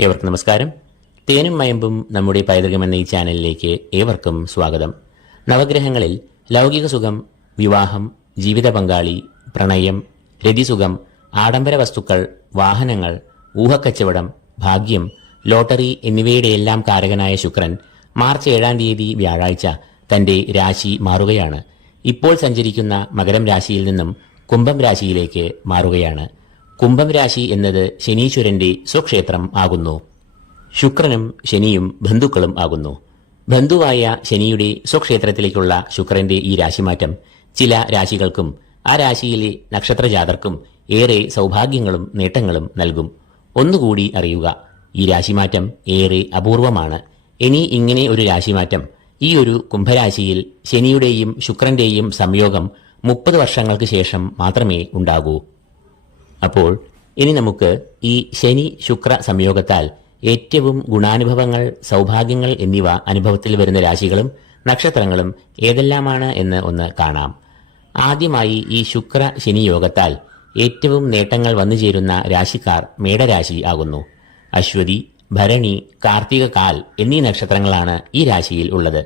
ഏവർക്കും നമസ്കാരം. തേനും മയമ്പും നമ്മുടെ പൈതൃകം എന്ന ഈ ചാനലിലേക്ക് ഏവർക്കും സ്വാഗതം. നവഗ്രഹങ്ങളിൽ ലൗകിക സുഖം വിവാഹം ജീവിത പങ്കാളി പ്രണയം രതിസുഖം ആഡംബര വസ്തുക്കൾ വാഹനങ്ങൾ ഊഹക്കച്ചവടം ഭാഗ്യം ലോട്ടറി എന്നിവയുടെയെല്ലാം കാരകനായ ശുക്രൻ മാർച്ച് ഏഴാം തീയതി വ്യാഴാഴ്ച തന്റെ രാശി മാറുകയാണ്. ഇപ്പോൾ സഞ്ചരിക്കുന്ന മകരം രാശിയിൽ നിന്നും കുംഭം രാശിയിലേക്ക് മാറുകയാണ്. കുംഭം രാശി എന്നത് ശനീശ്വരന്റെ സ്വക്ഷേത്രം ആകുന്നു. ശുക്രനും ശനിയും ബന്ധുക്കളും ആകുന്നു. ബന്ധുവായ ശനിയുടെ സ്വക്ഷേത്രത്തിലേക്കുള്ള ശുക്രന്റെ ഈ രാശിമാറ്റം ചില രാശികൾക്കും ആ രാശിയിലെ നക്ഷത്രജാതർക്കും ഏറെ സൗഭാഗ്യങ്ങളും നേട്ടങ്ങളും നൽകും. ഒന്നുകൂടി അറിയുക ഈ രാശിമാറ്റം ഏറെ അപൂർവമാണ്. ഇനി ഇങ്ങനെ ഒരു രാശിമാറ്റം ഈ ഒരു കുംഭരാശിയിൽ ശനിയുടെയും ശുക്രന്റെയും സംയോഗം മുപ്പത് വർഷങ്ങൾക്ക് ശേഷം മാത്രമേ ഉണ്ടാകൂ. അപ്പോൾ ഇനി നമുക്ക് ഈ ശനി ശുക്ര സംയോഗത്താൽ ഏറ്റവും ഗുണാനുഭവങ്ങൾ സൗഭാഗ്യങ്ങൾ എന്നിവ അനുഭവത്തിൽ വരുന്ന രാശികളും നക്ഷത്രങ്ങളും ഏതെല്ലാമാണ് എന്ന് ഒന്ന് കാണാം. ആദ്യമായി ഈ ശുക്ര ശനി യോഗത്താൽ ഏറ്റവും നേട്ടങ്ങൾ വന്നു ചേരുന്ന രാശിക്കാർ മേടരാശി ആകുന്നു. അശ്വതി ഭരണി കാർത്തിക കാൽ എന്നീ നക്ഷത്രങ്ങളാണ് ഈ രാശിയിൽ ഉള്ളത്.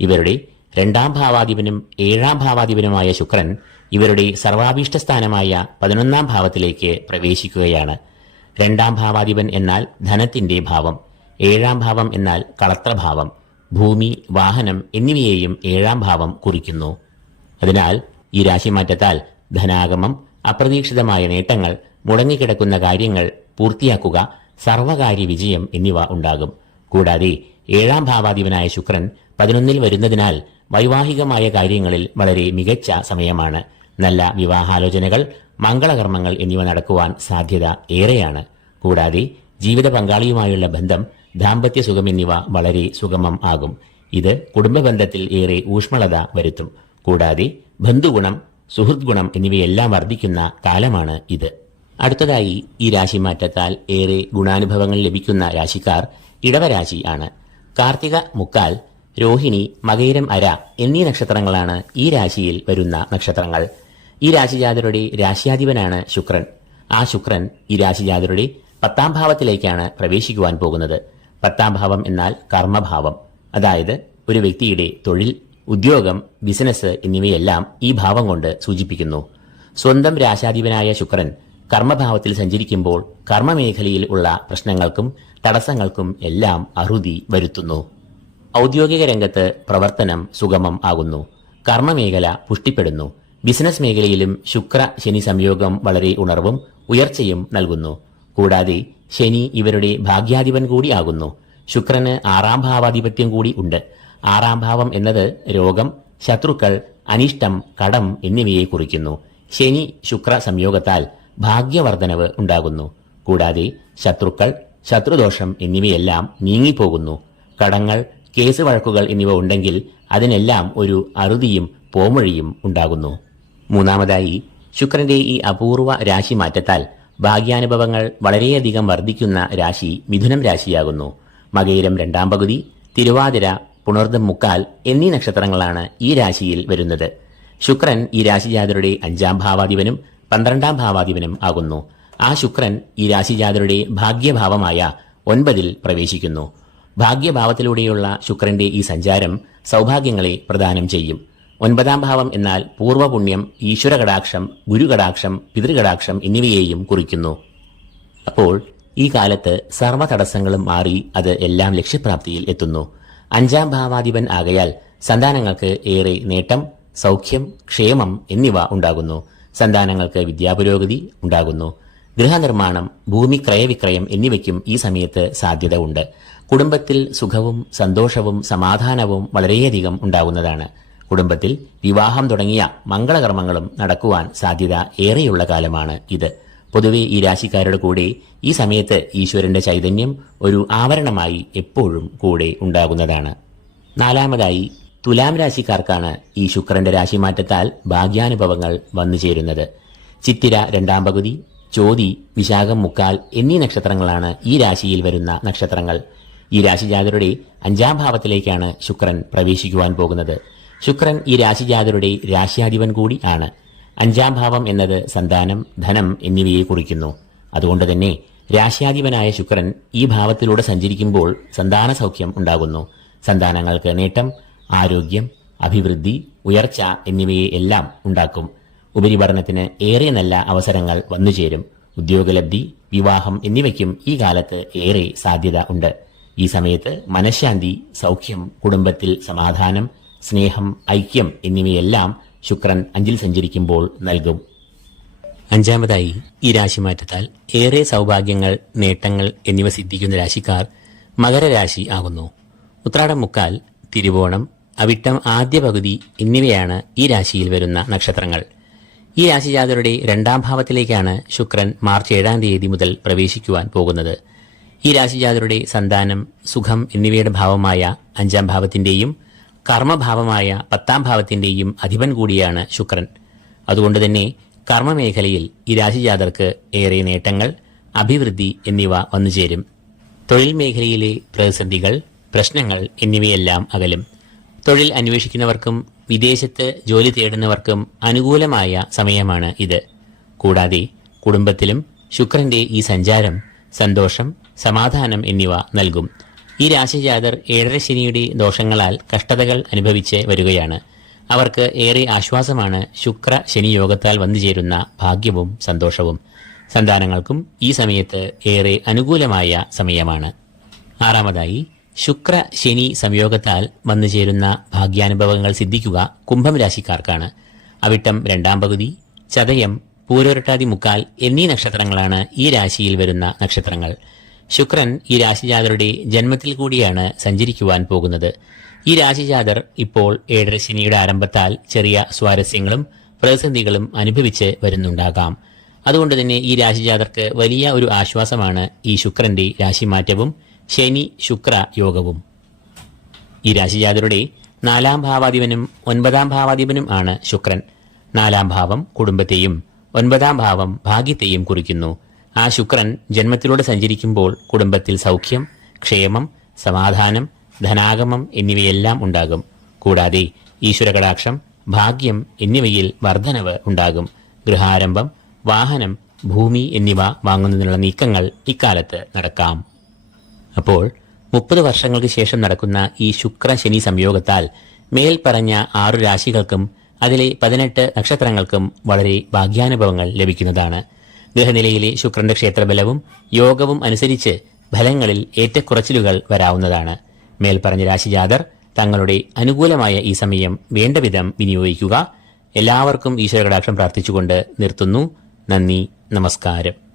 ഇവരുടെ രണ്ടാം ഭാവാധിപനും ഏഴാം ഭാവാധിപനുമായ ശുക്രൻ ഇവരുടെ സർവാഭീഷ്ട സ്ഥാനമായ പതിനൊന്നാം ഭാവത്തിലേക്ക് പ്രവേശിക്കുകയാണ്. രണ്ടാം ഭാവാധിപൻ എന്നാൽ ധനത്തിന്റെ ഭാവം ഏഴാം ഭാവം എന്നാൽ കളത്രഭാവം ഭൂമി വാഹനം എന്നിവയെയും ഏഴാം ഭാവം കുറിക്കുന്നു. അതിനാൽ ഈ രാശിമാറ്റത്താൽ ധനാഗമം അപ്രതീക്ഷിതമായ നേട്ടങ്ങൾ മുടങ്ങിക്കിടക്കുന്ന കാര്യങ്ങൾ പൂർത്തിയാക്കുക സർവകാര്യ വിജയം എന്നിവ ഉണ്ടാകും. കൂടാതെ ഏഴാം ഭാവാധിപനായ ശുക്രൻ പതിനൊന്നിൽ വരുന്നതിനാൽ വൈവാഹികമായ കാര്യങ്ങളിൽ വളരെ മികച്ച സമയമാണ്. നല്ല വിവാഹാലോചനകൾ മംഗളകർമ്മങ്ങൾ എന്നിവ നടക്കുവാൻ സാധ്യത ഏറെയാണ്. കൂടാതെ ജീവിത പങ്കാളിയുമായുള്ള ബന്ധം ദാമ്പത്യ സുഖം എന്നിവ വളരെ സുഗമം ആകും. ഇത് കുടുംബ ബന്ധത്തിൽ ഏറെ ഊഷ്മളത വരുത്തും. കൂടാതെ ബന്ധുഗുണം സുഹൃത് ഗുണം എന്നിവയെല്ലാം വർദ്ധിക്കുന്ന കാലമാണ് ഇത്. അടുത്തതായി ഈ രാശിമാറ്റത്താൽ ഏറെ ഗുണാനുഭവങ്ങൾ ലഭിക്കുന്ന രാശിക്കാർ ഇടവരാശി ആണ്. കാർത്തിക മുക്കാൽ രോഹിണി മകയിരം അര എന്നീ നക്ഷത്രങ്ങളാണ് ഈ രാശിയിൽ വരുന്ന നക്ഷത്രങ്ങൾ. ഈ രാശിജാതരുടെ രാശിയാധിപനാണ് ശുക്രൻ. ആ ശുക്രൻ ഈ രാശിജാതരുടെ പത്താം ഭാവത്തിലേക്കാണ് പ്രവേശിക്കുവാൻ പോകുന്നത്. പത്താം ഭാവം എന്നാൽ കർമ്മഭാവം. അതായത് ഒരു വ്യക്തിയുടെ തൊഴിൽ ഉദ്യോഗം ബിസിനസ് എന്നിവയെല്ലാം ഈ ഭാവം കൊണ്ട് സൂചിപ്പിക്കുന്നു. സ്വന്തം രാശാധിപനായ ശുക്രൻ കർമ്മഭാവത്തിൽ സഞ്ചരിക്കുമ്പോൾ കർമ്മമേഖലയിൽ ഉള്ള പ്രശ്നങ്ങൾക്കും തടസ്സങ്ങൾക്കും എല്ലാം അറുതി വരുത്തുന്നു. ഔദ്യോഗിക രംഗത്ത് പ്രവർത്തനം സുഗമം ആകുന്നു. കർമ്മമേഖല പുഷ്ടിപ്പെടുന്നു. ബിസിനസ് മേഖലയിലും ശുക്ര ശനി സംയോഗം വളരെ ഉണർവും ഉയർച്ചയും നൽകുന്നു. കൂടാതെ ശനി ഇവരുടെ ഭാഗ്യാധിപൻ കൂടിയാകുന്നു ശുക്രന് ആറാം ഭാവാധിപത്യം കൂടി ഉണ്ട്. ആറാം ഭാവം എന്നത് രോഗം ശത്രുക്കൾ അനിഷ്ടം കടം എന്നിവയെ കുറിക്കുന്നു. ശനി ശുക്ര സംയോഗത്താൽ ഭാഗ്യവർദ്ധനവ് ഉണ്ടാകുന്നു. കൂടാതെ ശത്രുക്കൾ ശത്രുദോഷം എന്നിവയെല്ലാം നീങ്ങിപ്പോകുന്നു. കടങ്ങൾ കേസ് വഴക്കുകൾ എന്നിവ ഉണ്ടെങ്കിൽ അതിനെല്ലാം ഒരു അറുതിയും പോമൊഴിയും ഉണ്ടാകുന്നു. മൂന്നാമതായി ശുക്രന്റെ ഈ അപൂർവ രാശി മാറ്റത്താൽ ഭാഗ്യാനുഭവങ്ങൾ വളരെയധികം വർദ്ധിക്കുന്ന രാശി മിഥുനം രാശിയാകുന്നു. മകയിരം രണ്ടാം പകുതി തിരുവാതിര പുണർദം മുക്കാൽ എന്നീ നക്ഷത്രങ്ങളാണ് ഈ രാശിയിൽ വരുന്നത്. ശുക്രൻ ഈ രാശിജാതരുടെ അഞ്ചാം ഭാവാധിപനും പന്ത്രണ്ടാം ഭാവാധിപനും ആകുന്നു. ആ ശുക്രൻ ഈ രാശിജാതരുടെ ഭാഗ്യഭാവമായ ഒൻപതിൽ പ്രവേശിക്കുന്നു. ഭാഗ്യഭാവത്തിലൂടെയുള്ള ശുക്രന്റെ ഈ സഞ്ചാരം സൗഭാഗ്യങ്ങളെ പ്രദാനം ചെയ്യും. ഒൻപതാം ഭാവം എന്നാൽ പൂർവപുണ്യം ഈശ്വരകടാക്ഷം ഗുരുകടാക്ഷം പിതൃകടാക്ഷം എന്നിവയെയും കുറിക്കുന്നു. അപ്പോൾ ഈ കാലത്ത് സർവ തടസ്സങ്ങളും മാറി അത് എല്ലാം ലക്ഷ്യപ്രാപ്തിയിൽ എത്തുന്നു. അഞ്ചാം ഭാവാധിപൻ ആകയാൽ സന്താനങ്ങൾക്ക് ഏറെ നേട്ടം സൗഖ്യം ക്ഷേമം എന്നിവ ഉണ്ടാകുന്നു. സന്താനങ്ങൾക്ക് വിദ്യാപുരോഗതി ഉണ്ടാകുന്നു. ഗൃഹനിർമ്മാണം ഭൂമി ക്രയവിക്രയം എന്നിവയ്ക്കും ഈ സമയത്ത് സാധ്യത ഉണ്ട്. കുടുംബത്തിൽ സുഖവും സന്തോഷവും സമാധാനവും വളരെയധികം ഉണ്ടാകുന്നതാണ് കുടുംബത്തിൽ വിവാഹം തുടങ്ങിയ മംഗളകർമ്മങ്ങളും നടക്കുവാൻ സാധ്യത ഏറെയുള്ള കാലമാണ് ഇത്. പൊതുവെ ഈ രാശിക്കാരുടെ കൂടെ ഈ സമയത്ത് ഈശ്വരന്റെ ചൈതന്യം ഒരു ആവരണമായി എപ്പോഴും കൂടെ ഉണ്ടാകുന്നതാണ്. നാലാമതായി തുലാം രാശിക്കാർക്കാണ് ഈ ശുക്രന്റെ രാശിമാറ്റത്താൽ ഭാഗ്യാനുഭവങ്ങൾ വന്നു ചേരുന്നത്. ചിത്തിര രണ്ടാം പകുതി ചോതി വിശാഖം മുക്കാൽ എന്നീ നക്ഷത്രങ്ങളാണ് ഈ രാശിയിൽ വരുന്ന നക്ഷത്രങ്ങൾ. ഈ രാശിജാതരുടെ അഞ്ചാം ഭാവത്തിലേക്കാണ് ശുക്രൻ പ്രവേശിക്കുവാൻ പോകുന്നത്. ശുക്രൻ ഈ രാശിജാതരുടെ രാശിയാധിപൻ കൂടി ആണ്. അഞ്ചാം ഭാവം എന്നത് സന്താനം ധനം എന്നിവയെ കുറിക്കുന്നു. അതുകൊണ്ട് തന്നെ രാശ്യാധിപനായ ശുക്രൻ ഈ ഭാവത്തിലൂടെ സഞ്ചരിക്കുമ്പോൾ സന്താന സൗഖ്യം ഉണ്ടാകുന്നു. സന്താനങ്ങൾക്ക് നേട്ടം ആരോഗ്യം അഭിവൃദ്ധി ഉയർച്ച എന്നിവയെ എല്ലാം ഉണ്ടാക്കും. ഉപരിപഠനത്തിന് ഏറെ നല്ല അവസരങ്ങൾ വന്നുചേരും ഉദ്യോഗലബ്ധി വിവാഹം എന്നിവയ്ക്കും ഈ കാലത്ത് ഏറെ സാധ്യത ഉണ്ട്. ഈ സമയത്ത് മനഃശാന്തി സൗഖ്യം കുടുംബത്തിൽ സമാധാനം സ്നേഹം ഐക്യം എന്നിവയെല്ലാം ശുക്രൻ അഞ്ചിൽ സഞ്ചരിക്കുമ്പോൾ നൽകും. അഞ്ചാമതായി ഈ രാശി രാശിമാറ്റത്താൽ ഏറെ സൗഭാഗ്യങ്ങൾ നേട്ടങ്ങൾ എന്നിവ സിദ്ധിക്കുന്ന രാശിക്കാർ മകരരാശി ആകുന്നു. ഉത്രാടം മുക്കാൽ തിരുവോണം അവിട്ടം ആദ്യ പകുതി എന്നിവയാണ് ഈ രാശിയിൽ വരുന്ന നക്ഷത്രങ്ങൾ. ഈ രാശിജാതരുടെ രണ്ടാം ഭാവത്തിലേക്കാണ് ശുക്രൻ മാർച്ച് ഏഴാം തീയതി മുതൽ പ്രവേശിക്കുവാൻ പോകുന്നത്. ഈ രാശിജാതരുടെ സന്താനം സുഖം എന്നിവയുടെ ഭാവമായ അഞ്ചാം ഭാവത്തിന്റെയും കർമ്മഭാവമായ പത്താം ഭാവത്തിന്റെയും അധിപൻ കൂടിയാണ് ശുക്രൻ. അതുകൊണ്ട് തന്നെ കർമ്മമേഖലയിൽ ഈ രാശിജാതർക്ക് ഏറെ നേട്ടങ്ങൾ അഭിവൃദ്ധി എന്നിവ വന്നുചേരും തൊഴിൽ മേഖലയിലെ പ്രതിസന്ധികൾ പ്രശ്നങ്ങൾ എന്നിവയെല്ലാം അകലും. തൊഴിൽ അന്വേഷിക്കുന്നവർക്കും വിദേശത്ത് ജോലി തേടുന്നവർക്കും അനുകൂലമായ സമയമാണ് ഇത്. കൂടാതെ കുടുംബത്തിലും ശുക്രന്റെ ഈ സഞ്ചാരം സന്തോഷം സമാധാനം എന്നിവ നൽകും. ഈ രാശിജാതർ ഏഴര ശനിയുടെ ദോഷങ്ങളാൽ കഷ്ടതകൾ അനുഭവിച്ച് വരികയാണ്. അവർക്ക് ഏറെ ആശ്വാസമാണ് ശുക്ര ശനി യോഗത്താൽ വന്നു ചേരുന്ന ഭാഗ്യവും സന്തോഷവും. സന്താനങ്ങൾക്കും ഈ സമയത്ത് ഏറെ അനുകൂലമായ സമയമാണ്. ആറാമതായി ശുക്ര ശനി സംയോഗത്താൽ വന്നു ചേരുന്ന ഭാഗ്യാനുഭവങ്ങൾ സിദ്ധിക്കുക കുംഭം രാശിക്കാർക്കാണ്. അവിട്ടം രണ്ടാം പകുതി ചതയം പൂരോരട്ടാതി മുക്കാൽ എന്നീ നക്ഷത്രങ്ങളാണ് ഈ രാശിയിൽ വരുന്ന നക്ഷത്രങ്ങൾ. ശുക്രൻ ഈ രാശിജാതരുടെ ജന്മത്തിൽ കൂടിയാണ് സഞ്ചരിക്കുവാൻ പോകുന്നത്. ഈ രാശിജാതർ ഇപ്പോൾ ഏഴര ശനിയുടെ ആരംഭത്താൽ ചെറിയ സ്വാരസ്യങ്ങളും പ്രതിസന്ധികളും അനുഭവിച്ച് വരുന്നുണ്ടാകാം. അതുകൊണ്ട് തന്നെ ഈ രാശിജാതർക്ക് വലിയ ഒരു ആശ്വാസമാണ് ഈ ശുക്രന്റെ രാശിമാറ്റവും ശനി ശുക്ര യോഗവും. ഈ രാശിജാതരുടെ നാലാം ഭാവാധിപനും ഒൻപതാം ഭാവാധിപനും ആണ് ശുക്രൻ. നാലാം ഭാവം കുടുംബത്തെയും ഒൻപതാം ഭാവം ഭാഗ്യത്തെയും കുറിക്കുന്നു. ആ ശുക്രൻ ജന്മത്തിലൂടെ സഞ്ചരിക്കുമ്പോൾ കുടുംബത്തിൽ സൗഖ്യം ക്ഷേമം സമാധാനം ധനാഗമം എന്നിവയെല്ലാം ഉണ്ടാകും. കൂടാതെ ഈശ്വരകടാക്ഷം ഭാഗ്യം എന്നിവയിൽ വർധനവ് ഉണ്ടാകും. ഗൃഹാരംഭം വാഹനം ഭൂമി എന്നിവ വാങ്ങുന്നതിനുള്ള നീക്കങ്ങൾ ഇക്കാലത്ത് നടക്കാം. അപ്പോൾ മുപ്പത് വർഷങ്ങൾക്ക് ശേഷം നടക്കുന്ന ഈ ശുക്ര ശനി സംയോഗത്താൽ മേൽ പറഞ്ഞ ആറു രാശികൾക്കും അതിലെ പതിനെട്ട് നക്ഷത്രങ്ങൾക്കും വളരെ ഭാഗ്യാനുഭവങ്ങൾ ലഭിക്കുന്നതാണ്. ഗ്രഹനിലയിലെ ശുക്രന്റെ ക്ഷേത്രബലവും യോഗവും അനുസരിച്ച് ഫലങ്ങളിൽ ഏറ്റക്കുറച്ചിലുകൾ വരാവുന്നതാണ്. മേൽപ്പറഞ്ഞ രാശിജാതർ തങ്ങളുടെ അനുകൂലമായ ഈ സമയം വേണ്ടവിധം വിനിയോഗിക്കുക. എല്ലാവർക്കും ഈശ്വരകടാക്ഷം പ്രാർത്ഥിച്ചുകൊണ്ട് നിർത്തുന്നു. നന്ദി നമസ്കാരം.